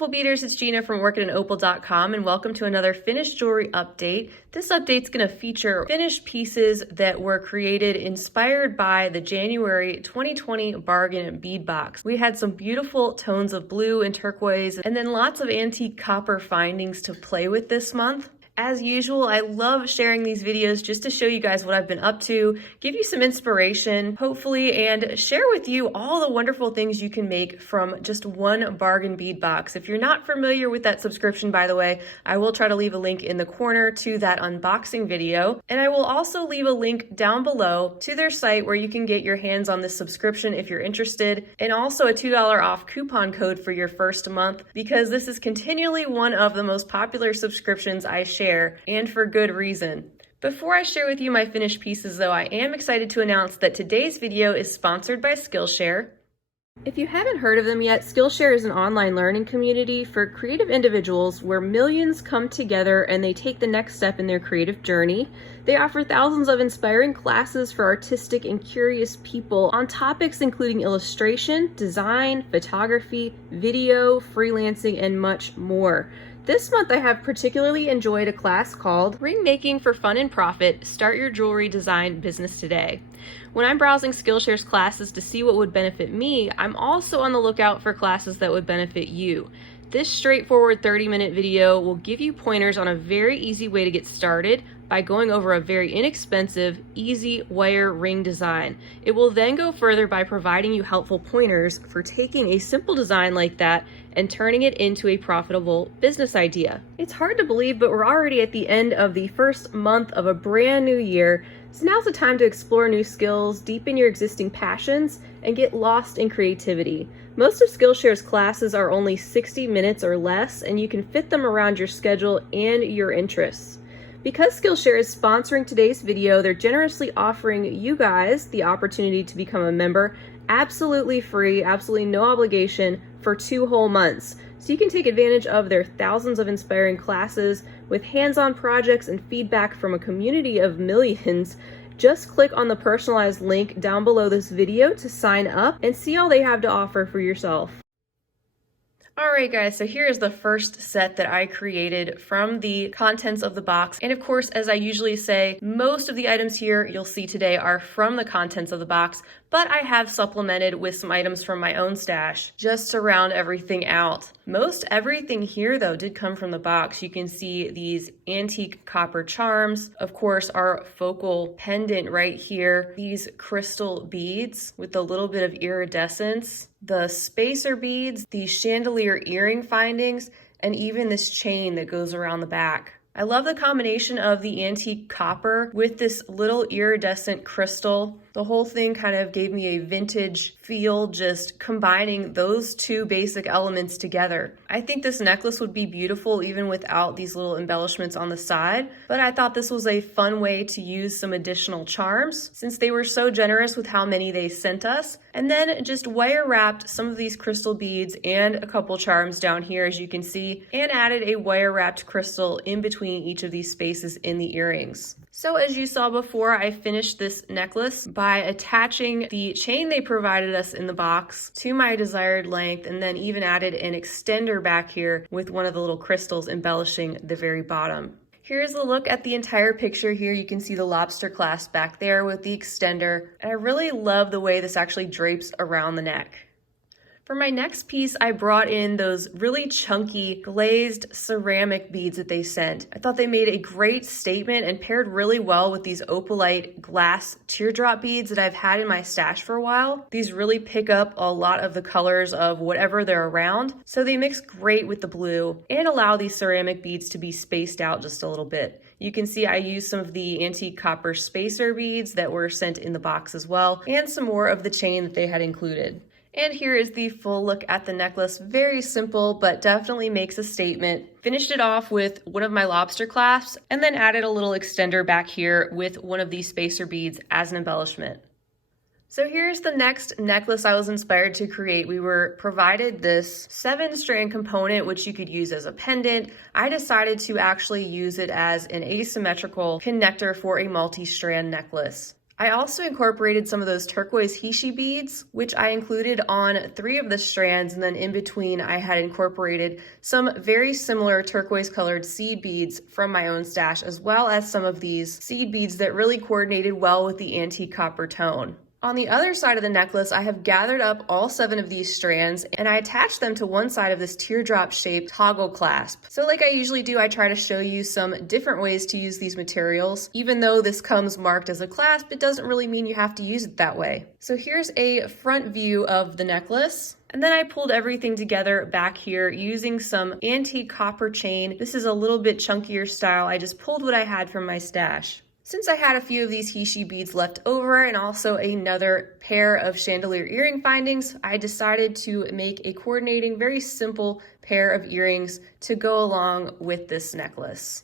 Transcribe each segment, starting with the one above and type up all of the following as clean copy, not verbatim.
beautiful beaders, it's Gina from workatanoopal.com and welcome to another finished jewelry update. This update's going to feature finished pieces that were created inspired by the January 2020 bargain bead box. We had some beautiful tones of blue and turquoise and then lots of antique copper findings to play with this month. As usual, I love sharing these videos just to show you guys what I've been up to, give you some inspiration, hopefully, and share with you all the wonderful things you can make from just one bargain bead box. If you're not familiar with that subscription, by the way, I will try to leave a link in the corner to that unboxing video. And I will also leave a link down below to their site where you can get your hands on this subscription if you're interested, and also a $2 off coupon code for your first month, because this is continually one of the most popular subscriptions I share, and for good reason. Before I share with you my finished pieces though, I am excited to announce that today's video is sponsored by Skillshare. If you haven't heard of them yet, Skillshare is an online learning community for creative individuals where millions come together and they take the next step in their creative journey. They offer thousands of inspiring classes for artistic and curious people on topics including illustration, design, photography, video, freelancing, and much more. This month I have particularly enjoyed a class called Ring Making for Fun and Profit, Start Your Jewelry Design Business Today. When I'm browsing Skillshare's classes to see what would benefit me, I'm also on the lookout for classes that would benefit you. This straightforward 30-minute video will give you pointers on a very easy way to get started by going over a very inexpensive, easy wire ring design. It will then go further by providing you helpful pointers for taking a simple design like that and turning it into a profitable business idea. It's hard to believe, but we're already at the end of the first month of a brand new year. So now's the time to explore new skills, deepen your existing passions, and get lost in creativity. Most of Skillshare's classes are only 60 minutes or less, and you can fit them around your schedule and your interests. Because Skillshare is sponsoring today's video, they're generously offering you guys the opportunity to become a member absolutely free, absolutely no obligation for 2 whole months. So you can take advantage of their thousands of inspiring classes with hands-on projects and feedback from a community of millions. Just click on the personalized link down below this video to sign up and see all they have to offer for yourself. Alright guys, so here is the first set that I created from the contents of the box. And of course, as I usually say, most of the items here you'll see today are from the contents of the box, but I have supplemented with some items from my own stash just to round everything out. Most everything here though did come from the box. You can see these antique copper charms, of course our focal pendant right here, these crystal beads with a little bit of iridescence, the spacer beads, the chandelier earring findings, and even this chain that goes around the back. I love the combination of the antique copper with this little iridescent crystal. The whole thing kind of gave me a vintage feel, just combining those two basic elements together. I think this necklace would be beautiful even without these little embellishments on the side, but I thought this was a fun way to use some additional charms since they were so generous with how many they sent us. And then just wire wrapped some of these crystal beads and a couple charms down here, as you can see, and added a wire wrapped crystal in between each of these spaces in the earrings. So as you saw before, I finished this necklace by attaching the chain they provided us in the box to my desired length, and then even added an extender back here with one of the little crystals embellishing the very bottom. Here's a look at the entire picture here. You can see the lobster clasp back there with the extender. And I really love the way this actually drapes around the neck. For my next piece, I brought in those really chunky glazed ceramic beads that they sent. I thought they made a great statement and paired really well with these opalite glass teardrop beads that I've had in my stash for a while. These really pick up a lot of the colors of whatever they're around, so they mix great with the blue and allow these ceramic beads to be spaced out just a little bit. You can see I used some of the antique copper spacer beads that were sent in the box as well, and some more of the chain that they had included. And here is the full look at the necklace. Very simple, but definitely makes a statement. Finished it off with one of my lobster clasps, and then added a little extender back here with one of these spacer beads as an embellishment. So here's the next necklace I was inspired to create. We were provided this 7-strand component, which you could use as a pendant. I decided to actually use it as an asymmetrical connector for a multi-strand necklace. I also incorporated some of those turquoise hishi beads, which I included on 3 of the strands, and then in between I had incorporated some very similar turquoise colored seed beads from my own stash, as well as some of these seed beads that really coordinated well with the antique copper tone. On the other side of the necklace, I have gathered up all 7 of these strands and I attached them to one side of this teardrop shaped toggle clasp. So like I usually do, I try to show you some different ways to use these materials. Even though this comes marked as a clasp, it doesn't really mean you have to use it that way. So here's a front view of the necklace. And then I pulled everything together back here using some antique copper chain. This is a little bit chunkier style. I just pulled what I had from my stash. Since I had a few of these hishi beads left over and also another pair of chandelier earring findings, I decided to make a coordinating, very simple pair of earrings to go along with this necklace.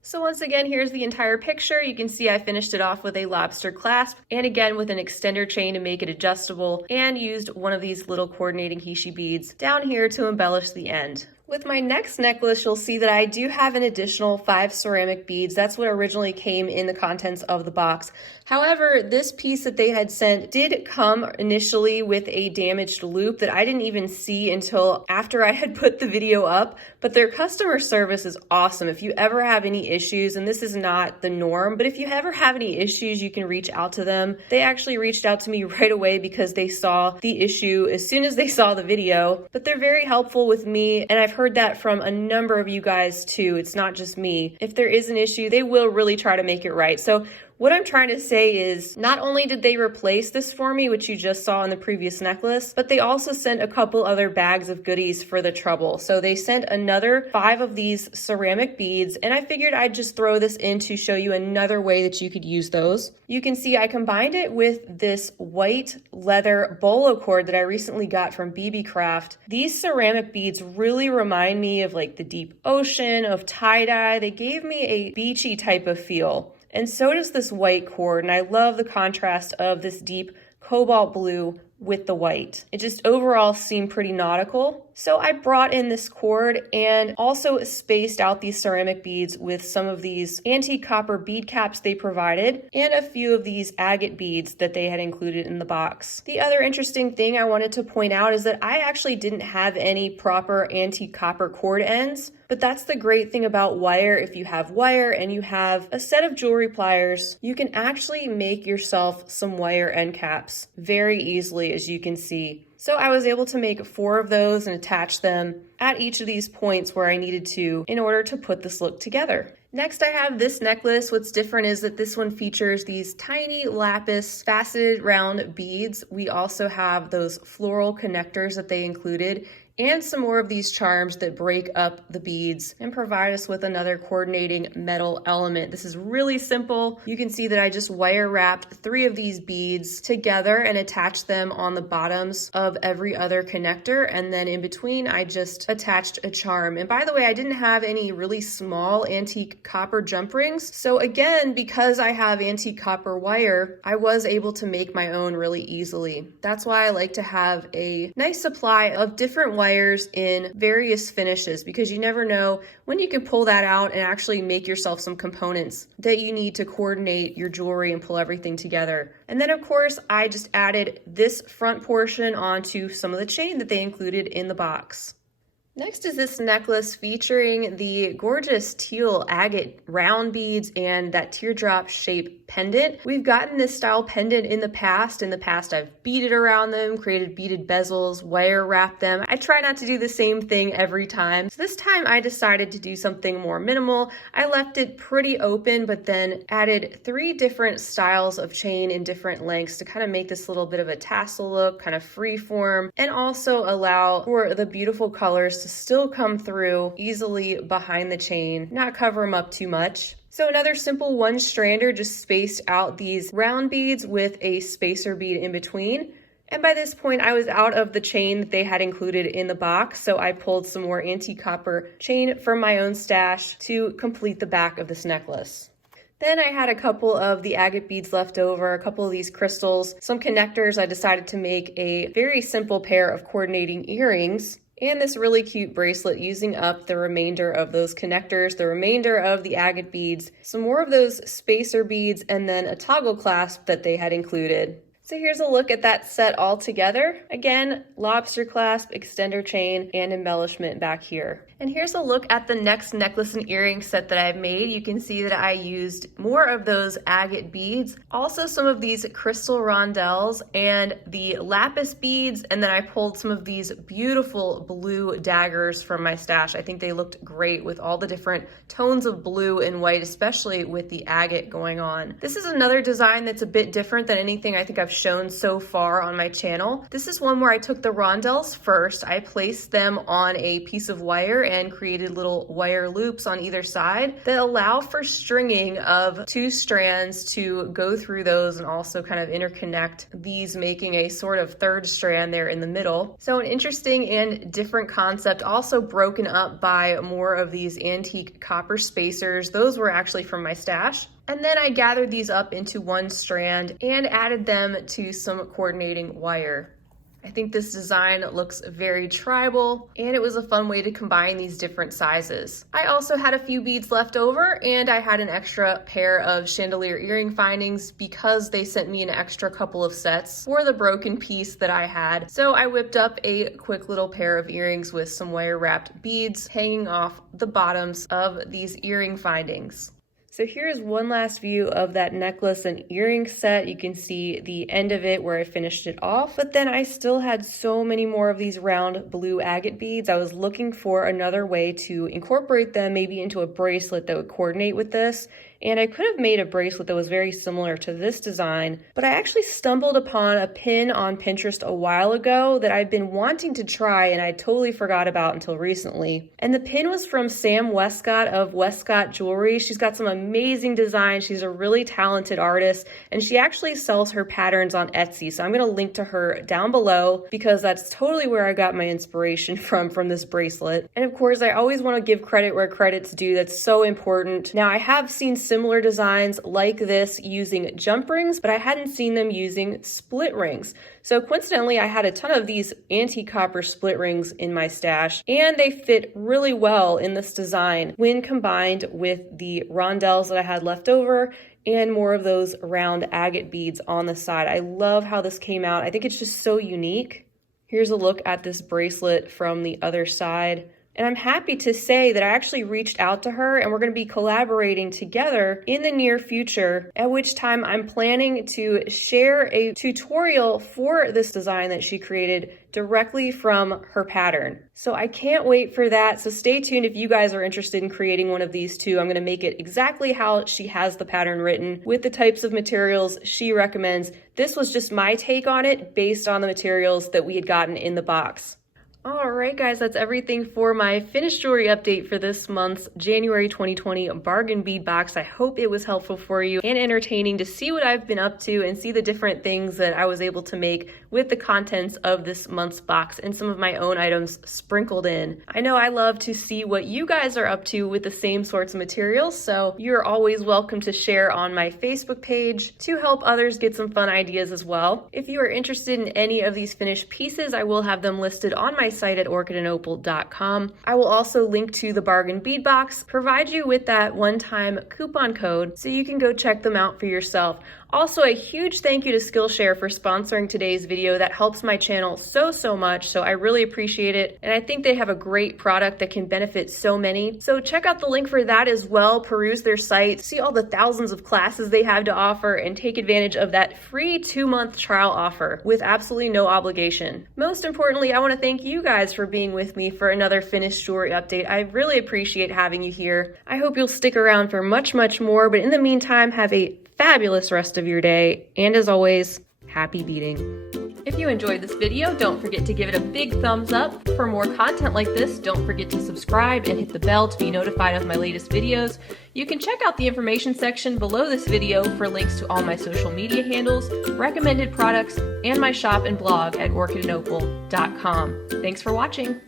So once again, here's the entire picture. You can see I finished it off with a lobster clasp and again with an extender chain to make it adjustable, and used one of these little coordinating hishi beads down here to embellish the end. With my next necklace, you'll see that I do have an additional 5 ceramic beads. That's what originally came in the contents of the box. However, this piece that they had sent did come initially with a damaged loop that I didn't even see until after I had put the video up, but their customer service is awesome. If you ever have any issues, and this is not the norm, but if you ever have any issues, you can reach out to them. They actually reached out to me right away because they saw the issue as soon as they saw the video, but they're very helpful with me, and I've heard that from a number of you guys too. It's not just me. If there is an issue, they will really try to make it right. So what I'm trying to say is not only did they replace this for me, which you just saw in the previous necklace, but they also sent a couple other bags of goodies for the trouble. So they sent another 5 of these ceramic beads, and I figured I'd just throw this in to show you another way that you could use those. You can see I combined it with this white leather bolo cord that I recently got from BB Craft. These ceramic beads really remind me of like the deep ocean, of tie-dye. They gave me a beachy type of feel. And so does this white cord, and I love the contrast of this deep cobalt blue with the white. It just overall seemed pretty nautical. So I brought in this cord and also spaced out these ceramic beads with some of these antique copper bead caps they provided and a few of these agate beads that they had included in the box. The other interesting thing I wanted to point out is that I actually didn't have any proper antique copper cord ends, but that's the great thing about wire. If you have wire and you have a set of jewelry pliers, you can actually make yourself some wire end caps very easily, as you can see. So I was able to make 4 of those and attach them at each of these points where I needed to in order to put this look together. Next, I have this necklace. What's different is that this one features these tiny lapis faceted round beads. We also have those floral connectors that they included, and some more of these charms that break up the beads and provide us with another coordinating metal element. This is really simple. You can see that I just wire wrapped 3 of these beads together and attached them on the bottoms of every other connector, and then in between I just attached a charm. And by the way, I didn't have any really small antique copper jump rings, so again, because I have antique copper wire, I was able to make my own really easily. That's why I like to have a nice supply of different wires in various finishes, because you never know when you can pull that out and actually make yourself some components that you need to coordinate your jewelry and pull everything together. And then of course, I just added this front portion onto some of the chain that they included in the box. Next is this necklace featuring the gorgeous teal agate round beads and that teardrop shape pendant. We've gotten this style pendant in the past. In the past, I've beaded around them, created beaded bezels, wire wrapped them. I try not to do the same thing every time. So this time I decided to do something more minimal. I left it pretty open, but then added 3 different styles of chain in different lengths to kind of make this little bit of a tassel look, kind of free form, and also allow for the beautiful colors to still come through easily behind the chain, not cover them up too much. So another simple 1-strander, just spaced out these round beads with a spacer bead in between. And by this point, I was out of the chain that they had included in the box, so I pulled some more antique copper chain from my own stash to complete the back of this necklace. Then I had a couple of the agate beads left over, a couple of these crystals, some connectors. I decided to make a very simple pair of coordinating earrings. and this really cute bracelet using up the remainder of those connectors, the remainder of the agate beads, some more of those spacer beads, and then a toggle clasp that they had included. So here's a look at that set all together. Again, lobster clasp, extender chain, and embellishment back here. And here's a look at the next necklace and earring set that I've made. You can see that I used more of those agate beads, also some of these crystal rondelles and the lapis beads, and then I pulled some of these beautiful blue daggers from my stash. I think they looked great with all the different tones of blue and white, especially with the agate going on. This is another design that's a bit different than anything I think I've shown so far on my channel. This is one where I took the rondelles first, I placed them on a piece of wire and created little wire loops on either side that allow for stringing of 2 strands to go through those and also kind of interconnect these, making a sort of 3rd strand there in the middle. So an interesting and different concept, also broken up by more of these antique copper spacers. Those were actually from my stash. And then I gathered these up into 1 strand and added them to some coordinating wire. I think this design looks very tribal, and it was a fun way to combine these different sizes. I also had a few beads left over, and I had an extra pair of chandelier earring findings because they sent me an extra couple of sets for the broken piece that I had. So I whipped up a quick little pair of earrings with some wire wrapped beads hanging off the bottoms of these earring findings. So here's one last view of that necklace and earring set. You can see the end of it where I finished it off, but then I still had so many more of these round blue agate beads. I was looking for another way to incorporate them maybe into a bracelet that would coordinate with this. And I could have made a bracelet that was very similar to this design, but I actually stumbled upon a pin on Pinterest a while ago that I've been wanting to try and I totally forgot about until recently. And the pin was from Sam Westcott of Westcott Jewelry. She's got some amazing designs. She's a really talented artist, and she actually sells her patterns on Etsy. So I'm going to link to her down below because that's totally where I got my inspiration from this bracelet. And of course, I always want to give credit where credit's due. That's so important. Now, I have seen similar designs like this using jump rings, but I hadn't seen them using split rings. So coincidentally, I had a ton of these antique copper split rings in my stash, and they fit really well in this design when combined with the rondelles that I had left over and more of those round agate beads on the side. I love how this came out. I think it's just so unique. Here's a look at this bracelet from the other side. And I'm happy to say that I actually reached out to her and we're going to be collaborating together in the near future, at which time I'm planning to share a tutorial for this design that she created directly from her pattern. So I can't wait for that. So stay tuned if you guys are interested in creating one of these too. I'm going to make it exactly how she has the pattern written with the types of materials she recommends. This was just my take on it based on the materials that we had gotten in the box. All right, guys, that's everything for my finished jewelry update for this month's January 2020 bargain bead box. I hope it was helpful for you and entertaining to see what I've been up to and see the different things that I was able to make with the contents of this month's box and some of my own items sprinkled in. I know I love to see what you guys are up to with the same sorts of materials, so you're always welcome to share on my Facebook page to help others get some fun ideas as well. If you are interested in any of these finished pieces, I will have them listed on my site at orchidandopal.com. I will also link to the bargain bead box, provide you with that one-time coupon code so you can go check them out for yourself. Also, a huge thank you to Skillshare for sponsoring today's video. That helps my channel so much, so I really appreciate it. And I think they have a great product that can benefit so many. So check out the link for that as well, peruse their site, see all the thousands of classes they have to offer, and take advantage of that free 2-month trial offer with absolutely no obligation. Most importantly, I want to thank you guys for being with me for another finished jewelry update. I really appreciate having you here. I hope you'll stick around for much more, but in the meantime, have a fabulous rest of your day, and as always, happy beading. If you enjoyed this video, don't forget to give it a big thumbs up. For more content like this, don't forget to subscribe and hit the bell to be notified of my latest videos. You can check out the information section below this video for links to all my social media handles, recommended products, and my shop and blog at orchidandopal.com. Thanks for watching.